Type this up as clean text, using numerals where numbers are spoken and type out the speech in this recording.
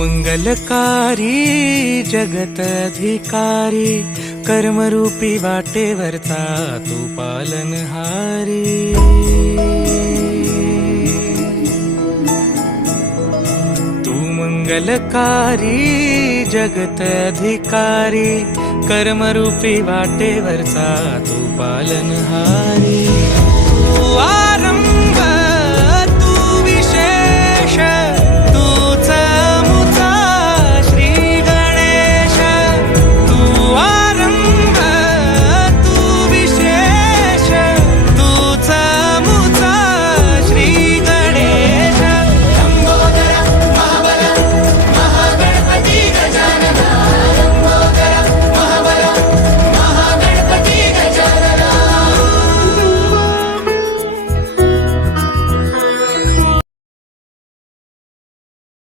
मंगलकारी जगत अधिकारी, कर्मरूपी वाटेवरचा तू पालनहारी। तू मंगलकारी जगत अधिकारी, कर्मरूपी वाटेवरचा तू पालनहारी। तू